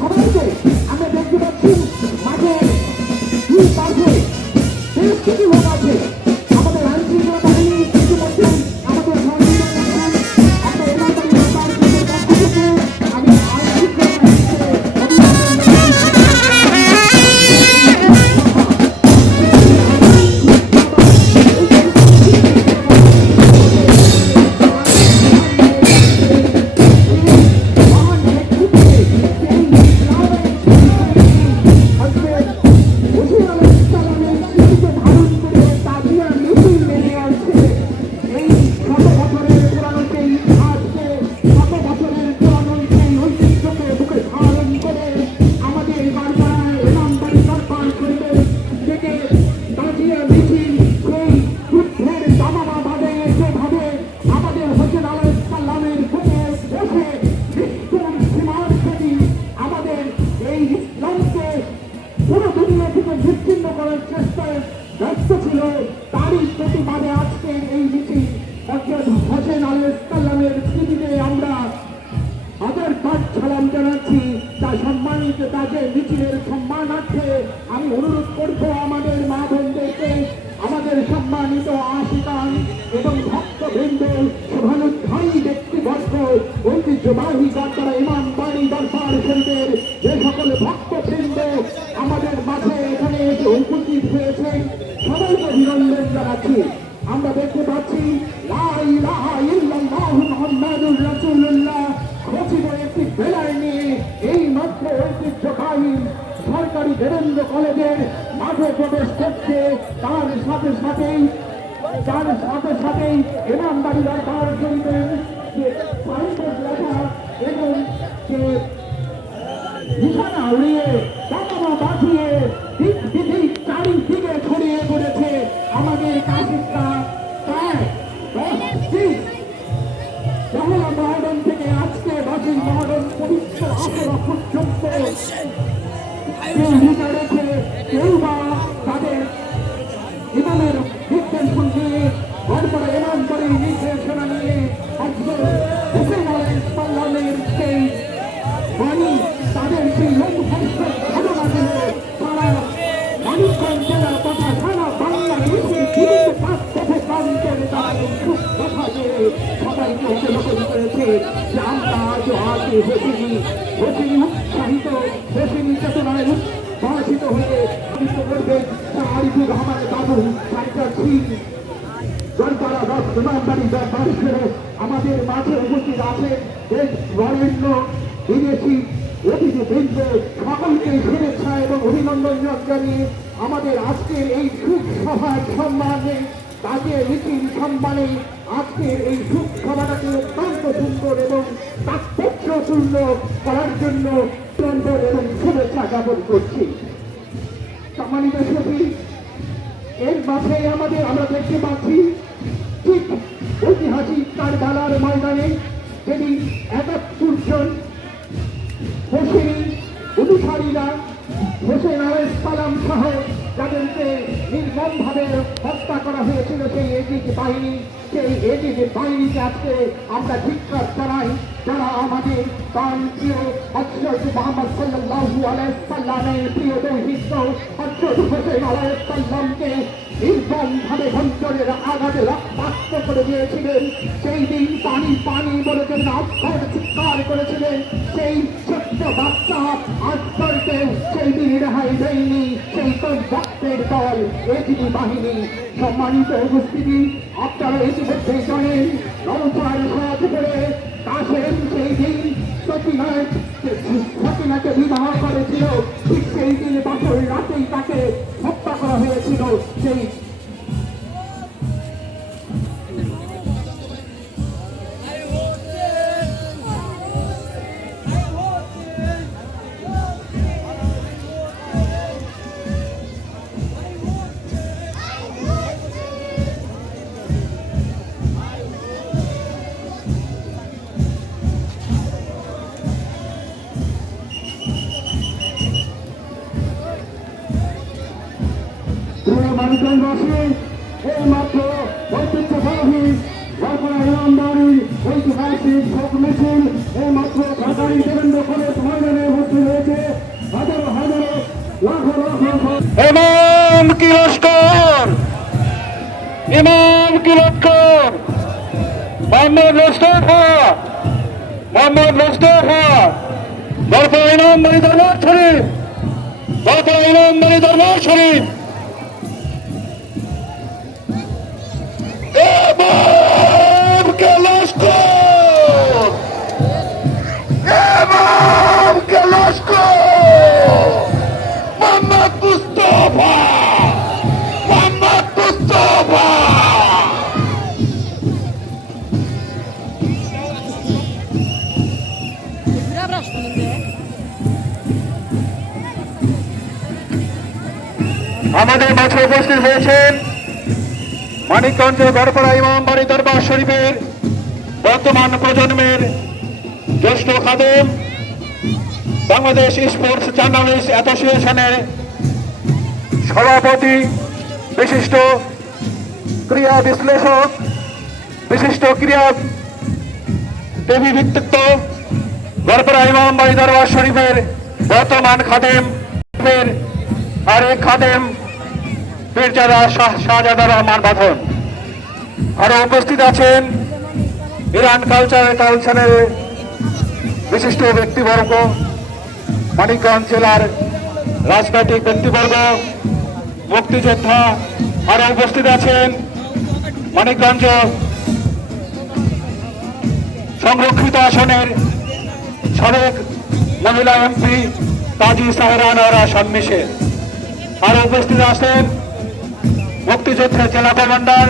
সবাইকে আমরা দেখতে পাচ্ছি মাঠে দুই পাশে বেশ কিছু লোক আছে। আমাদের আইন শৃঙ্খলা বাহিনী ইতিমধ্যে আমাদের সহযোগিতা করছেন। আমরা এলাকার ব্যাপার পক্ষ থেকে আমি আইন শৃঙ্খলা বাহিনীকে অভিনন্দন বিচ্ছিন্ন করার চেষ্টায় ব্যস্ত ছিল। তারই প্রতিবাদে আজকের এই মিছিল হযরত হোসেন আলাইহিস সালামের স্মৃতিতে আমরা হাজার পাঁচ সালাম জানাচ্ছি। তা সম্মানিত তাদের মিছিলের সম্মানার্থে আমি অনুরোধ করব আমাদের মা বোনদেরকে, আমাদের সম্মানিত আশিকান এবং ভক্তবৃন্দ, শুভানুধ্যায়ী ব্যক্তিবর্গ, ঐতিহ্যবাহী দরবার ইমাম বাড়ি দরবার শরীফের যে সকল ভক্তবৃন্দ আমাদের মাঝে এখানে এসে উপস্থিত হয়েছেন, সবাইকে অভিনন্দন জানাচ্ছি। আমরা দেখতে পাচ্ছি লা ইলাহা ইল্লাল্লাহু মুহাম্মাদুর রাসূলুল্লাহ ঘোষিত একটি ব্যানার নিয়ে এই মাত্র ঐতিহ্যবাহী সরকারি দেবেন্দ্র কলেজের মাঠে প্রবেশ করছে। তার সাথে সাথেই ইমামবাড়ি দরবার শরীফের যে সাইনবোর্ড লেখা এবং যে নিশানা উড়িয়ে পতাকা বাঁধিয়ে দিক বিদিক চারিদিকে ছড়িয়ে পড়েছে আমাদের কাশিকা প্রায় 10টি মহলা মহরম থেকে আজকে বাসির মহরম পবিত্র আসরা পর্যন্ত কেউ রোজা রেখে, কেউ বা তাদের ইমামের নির্দেশন নিয়ে গড়পড়া ইমাম বাড়ির নির্দেশনা নিয়ে হযরত হোসেন আলাইহিস সালামের সেই বাণী, তাদের সেই লোমহর্ষক ঘটনাগুলো তারা মানিকগঞ্জ জেলার তথা সারা বাংলার বিভিন্ন পথে প্রান্তরে তারা সুখ কথা দিয়ে সবাইকে অবলোকন করেছে যে আমরা আজও আগে হোসেনি উৎসাহিত, হোসেনি চেতনায় উদ্ভাসিত হয়ে করবে আরিফুর রহমান বাবু সাইকার সিং দরবারা ইমামবাড়ি দরবার শরীফ আমাদের মাঝে উপস্থিত আছে। দেশ বরেণ্য বিদেশি অতিথিবৃন্দ সকলকে শুভেচ্ছা এবং অভিনন্দন জানিয়ে আমাদের আজকের এই সুখ সভার সম্মানে, তাদের মিছিল সম্মানে আজকের এই সুখ সভাটাকে অত্যন্ত সুন্দর এবং তাৎপর্যপূর্ণ করার জন্য অভিনন্দন এবং শুভেচ্ছা জ্ঞাপন করছি। সম্মানিত সচিব, এর মাঝে আমরা দেখতে পাচ্ছি ঠিক ঐতিহাসিক কারবালার ময়দানে যেদিন 71 জন হোসেনি অনুসারীরা হোসেন আলাইহিস সালাম সহ যাদেরকে নির্মমভাবে হত্যা করা হয়েছিল সেই এজিদ বাহিনীকে আজকে আমরা ধিক্কার জানাই, যারা আমাদের প্রিয় হযরত মুহাম্মদ সাল্লাল্লাহু আলাইহি সাল্লামের প্রিয় দৌহিত্র হযরত হোসেন আলাইহিস সালামকে নির্মমভাবে বঞ্চনের আঘাতে রক্তাক্ত করে দিয়েছিলেন। সেই দিন পানি বলে যে অক্ষর চিৎকার করেছিলেন, সেই ছোট্ট বাচ্চা আজকে সেই দিন রেহাই দেয়নি সেই রক্তের দল এজিদ বাহিনী। সম্মানিত উপস্থিতি, আপনারা ইতিমধ্যে জানেন নবছরের সাথে করে কাশেম সেই দিন সকিনাকে বিবাহ করেছিল, ঠিক সেই দিন বছর রাতেই তাকে হত্যা করা হয়েছিল। সেই মানিকগঞ্জবাসী এই মাত্র ঐতিহ্যবাহী গড়পড়া ইমামবাড়ির ঐতিহাসিক শোক মিছিল এই মাত্র ঢাকায় দেবেন্দ্র কলেজ ময়দানে উপস্থিত হয়েছে। ইমাম কি লস্কর, ইমাম কি লস্কর, মোহাম্মদ মুস্তাফা, মোহাম্মদ মুস্তাফা, বরপা ইমাম বাড়ি দরবার শরীফ, বরপা ইমাম বাড়ি দরবার শরীফ। ইমাম কে লস্কর, ইমাম কে লস্কর, মোহাম্মদ মুস্তাফা, মোহাম্মদ মুস্তাফা। আমাদের মাঝে উপস্থিত হয়েছেন মানিকগঞ্জ গড়পাড়া ইমাম বাড়ি দরবার শরীফের বর্তমান প্রজন্মের জ্যেষ্ঠ খাদেম, বাংলাদেশ স্পোর্টস জার্নালিস্ট অ্যাসোসিয়েশনের সভাপতি, বিশিষ্ট ক্রীড়া বিশ্লেষক, বিশিষ্ট ক্রীড়া টিভি ব্যক্তিত্ব, গড়পাড়া ইমাম বাড়ি দরবার শরীফের বর্তমান খাদেম, আরেক খাদেম পীরজাদা শাহজাদা রহমান বাঁধন। আরো উপস্থিত আছেন ইরান কালচারের বিশিষ্ট ব্যক্তিবর্গ, মানিকগঞ্জ জেলার রাজনৈতিক ব্যক্তিবর্গ, মুক্তিযোদ্ধা। আরো উপস্থিত আছেন মানিকগঞ্জ সংরক্ষিত আসনের সাবেক মহিলা এমপি কাজী সাহেরানারা সন্মিশে। আরো উপস্থিত আছেন মুক্তিযুদ্ধের জেলা কমান্ডার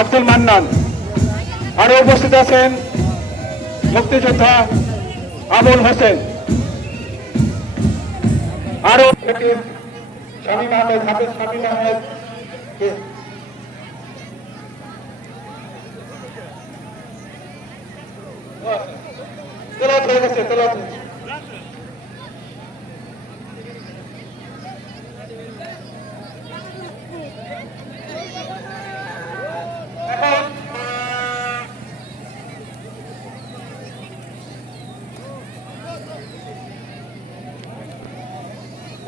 আব্দুল মান্নান। আরো উপস্থিত আছেন মুক্তিযোদ্ধা আবুল হোসেন। আরো শামীম আহমেদ, হাফেজ শামীম আহমেদ, তেলাওয়াত হয়ে গেছে, তেলাওয়াত হয়ে গেছে।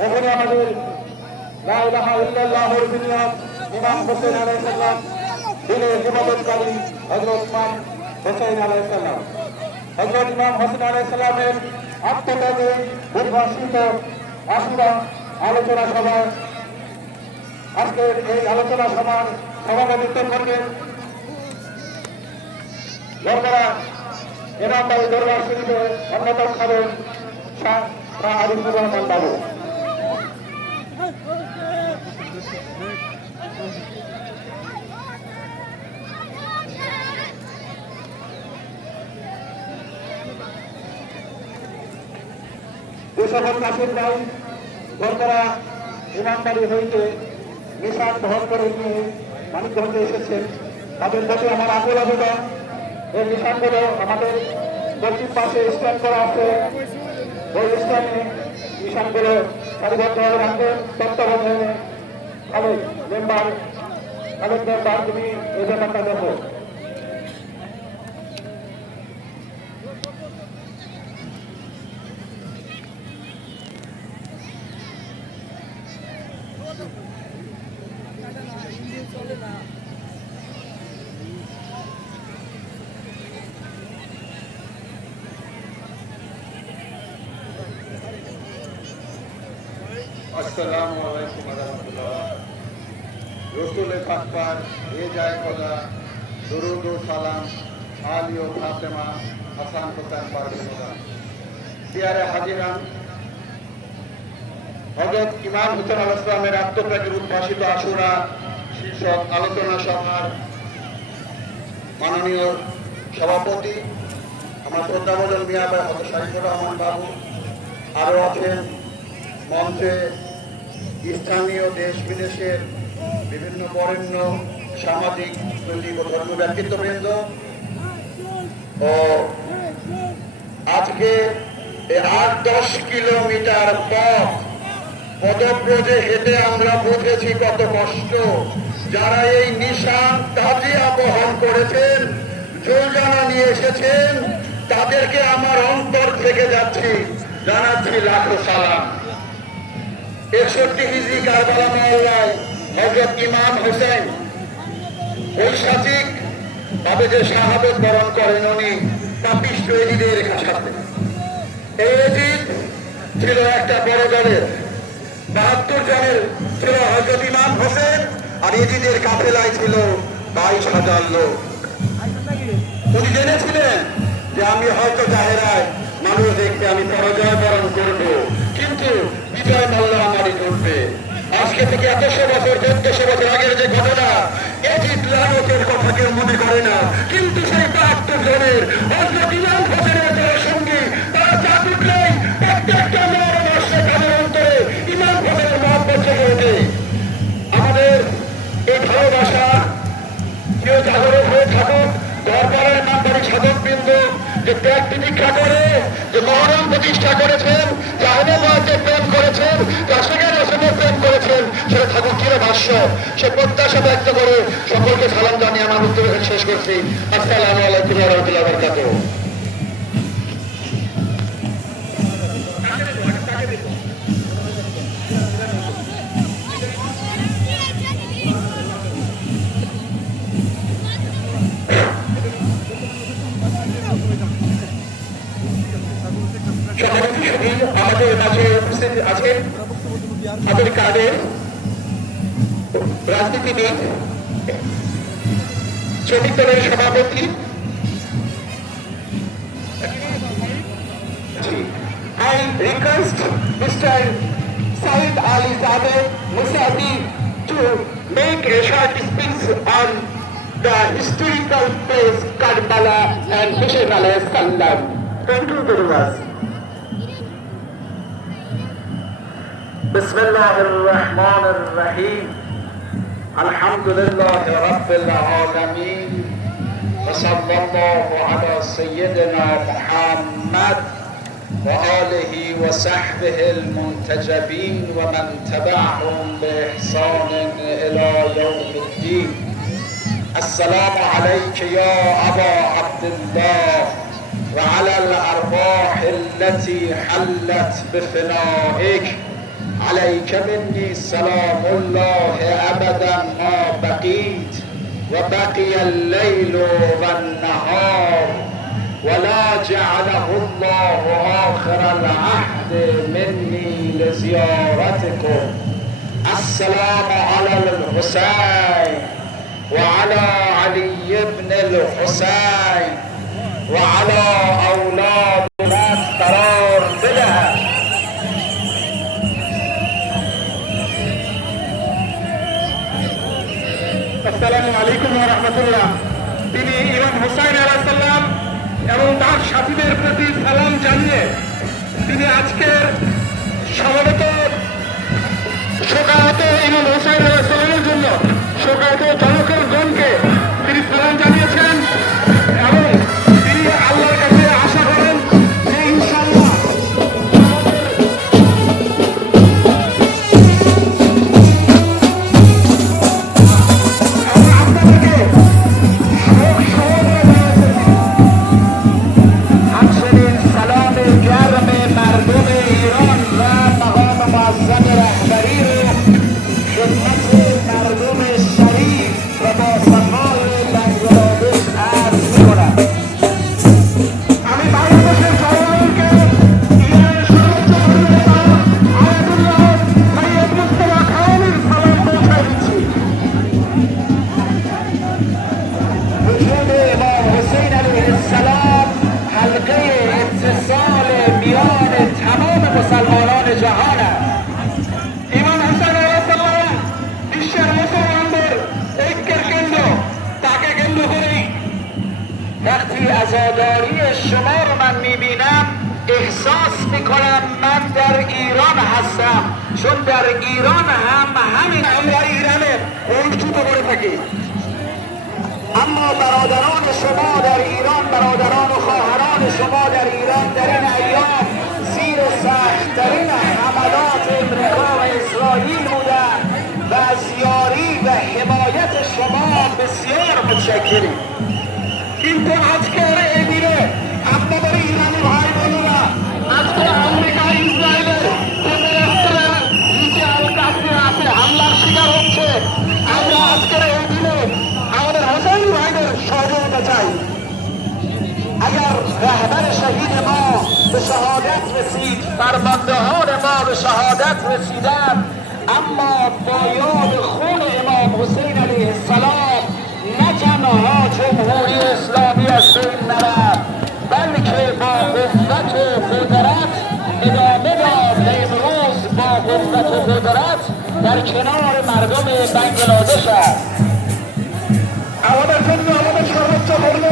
এখানে আমাদের লা ইলাহা ইল্লাল্লাহুর বিনিয়াদ ইমাম হোসেন আলাইহিস সালাম, দিনের ইবাদতকারী হযরত ইমাম হোসেন আলাইহিস সালাম, হযরত ইমাম হোসেন আলাইহিস সালামের আত্মত্যাগে উদ্ভাসিত আশুরা আলোচনা সভায় আজকের এই আলোচনা সভার সভাপতিত্ব করবেন গড়পাড়া ইমাম বাড়ি দরবার শরীফের অন্যতম খাদেম শাহ আরিফুর রহমান বাবু। যে সকল কাশের ভাই গড়পাড়া ইমামবাড়ি হইতে নিশান বহন করে নিয়ে মানিকগঞ্জে এসেছেন, তাদের প্রতি আমার আকুল আবেদন, এই নিশানগুলো আমাদের পশ্চিম পাশে স্ট্যান্ড করা আছে, ওই স্ট্যান্ডে নিশানগুলো সারিবদ্ধভাবে রাখবেন। তত্ত্বাবধানে খালেদ মেম্বার তুমি এই ব্যাপারটা দেখো। अस्सलामु अलैकुम रहमतुल्लाह। रसूल पाक पर ये जाए खुदा दुरूद व सलाम आली व फातिमा हसन हुसैन पर खुदा। प्यारे हाजिरान, হযরত ইমাম হোসেন আলাইহিস সালামের আত্মত্যাগের উদ্ভাসিত আশুরা শীর্ষক আলোচনা সভার মাননীয় সভাপতি আমার শ্রদ্ধাভাজন মিয়া ভাই হযরত শরীফুর রহমান বাবু, আরও আছেন মঞ্চে স্থানীয় দেশ বিদেশের বিভিন্ন বরেণ্য সামাজিক নৈতিক ও ধর্ম ব্যক্তিত্ববৃন্দ। ও আজকে 8-10 কিলোমিটার পথ পদব্রজে হেঁটে আমরা বুঝেছি কত কষ্ট। যারা এই নিশান তাজিয়া বহন করেছেন, যোজনা নিয়ে এসেছেন, তাদেরকে আমার অন্তর থেকে যাচ্ছি জানাচ্ছি লাখো সালাম। 61 হিজরি কারবালা মহল্লায় হযরত ইমাম হোসেন ঐশাচিক ভাবে যে শাহাদত বরণ করেন উনি পাপিষ্ঠ এজিদের সাথে। এই এজিদ ছিল একটা বড় দলের, 72 জনের ছিল হযরত ইমাম হোসেন, আর এজিদের কাফেলায় ছিল 22,000 লোক। উনি জেনেছিলেন যে আমি হয়তো জাহেরায় মানুষ দেখতে আমি পরাজয় বরণ করব, কিন্তু বিজয় মাল্লা আমারই ঘটবে। আজকে থেকে 100 বছর 1400 বছর আগের যে ঘটনা, এজিদ লানতের কথা কেউ মনে করে না, কিন্তু সেই 72 জনের হযরত ইমাম হোসেনের যারা সঙ্গী তারা যা উঠলেই প্রত্যেকটা নরমাসে তাদের অন্তরে ইমাম হোসেনের মহব্বত জেগে ওঠে। আমাদের এই ভালোবাসা কেউ জাগরণ হয়ে থাকুক, দরবারের নামধারী সাধকবৃন্দ যে ত্যাগ প্রতীক্ষা করে, যে মহরম প্রতিষ্ঠা করেছেন, যে আহমবাদকে প্রেম করেছেন, যে আশিকের রসুলের প্রেম করেছেন, সেটা থাকুক চিরভাষ্য। সে প্রত্যাশা ব্যক্ত করে সকলকে সালাম জানিয়ে আমার উত্তর শেষ করছি। আসসালামু আলাইকুম ওয়া রাহমাতুল্লাহি ওয়া বারাকাতুহু। আমাদের মাঝে উপস্থিত আছেন আমাদের কাদের রাজনীতিবিদ, শ্রমিক দলের সভাপতি I request Mr. Said Ali Zadeh Musadi to make a short speech on the historical place Karbala and Hussein alayhi salam. Thank you very much. بسم الله الرحمن الرحيم الحمد لله رب العالمين وصلى الله على سيدنا محمد وآله وصحبه المنتجبين ومن تبعهم بإحسان إلى يوم الدين. السلام عليك يا أبا عبد الله وعلى الأرواح التي حلت بفنائك. عليك مني سلام الله أبدا ما بقيت وبقي الليل والنهار ولا جعله الله آخر العهد مني لزيارتكم. السلام على الحسين وعلى علي بن الحسين وعلى أولاد الأسرار بها. আসসালামু আলাইকুম ওয়া রাহমাতুল্লাহ। তিনি ইমাম হুসাইন আলাইহিস সালাম এবং তার সাথীদের প্রতি সালাম জানিয়ে তিনি আজকের সমবেত শোকাহত ইমাম হুসাইন আলাইহিস সালামের জন্য শোকাহত জনগণকে তিনি সালাম জানিয়েছেন এবং তিনি আল্লাহর কাছে আশা করেন যে ইনশাআল্লাহ عزاداری شما رو من میبینم احساس میکنم من در ایران هستم، چون در ایران هم همین আমরা ایرانه অনুষ্ঠিত করে থাকি। اما برادران شما در ایران، برادران و خواهران شما در ایران در این ایام زیر سخت‌ترین حملات امریکا و اسرائیل بودن و از یاری و حمایت شما بسیار متشکریم। কিন্তু আজকের এই দিনে আপনাদের ইরানি ভাই বোনেরা আজকে আমেরিকা به شهادت رسید، فرماندهان ما به شهادت رسیدند، اما با یاد خون امام حسین علیه السلام نه تنها جمهوری اسلامی از بین نرفت، بلکه با قوت و قدرت ادامه داد. امروز با قوت و قدرت در کنار مردم بنگلادش است. আমাদের জন্য আমাদের সর্বোচ্চ মূল্য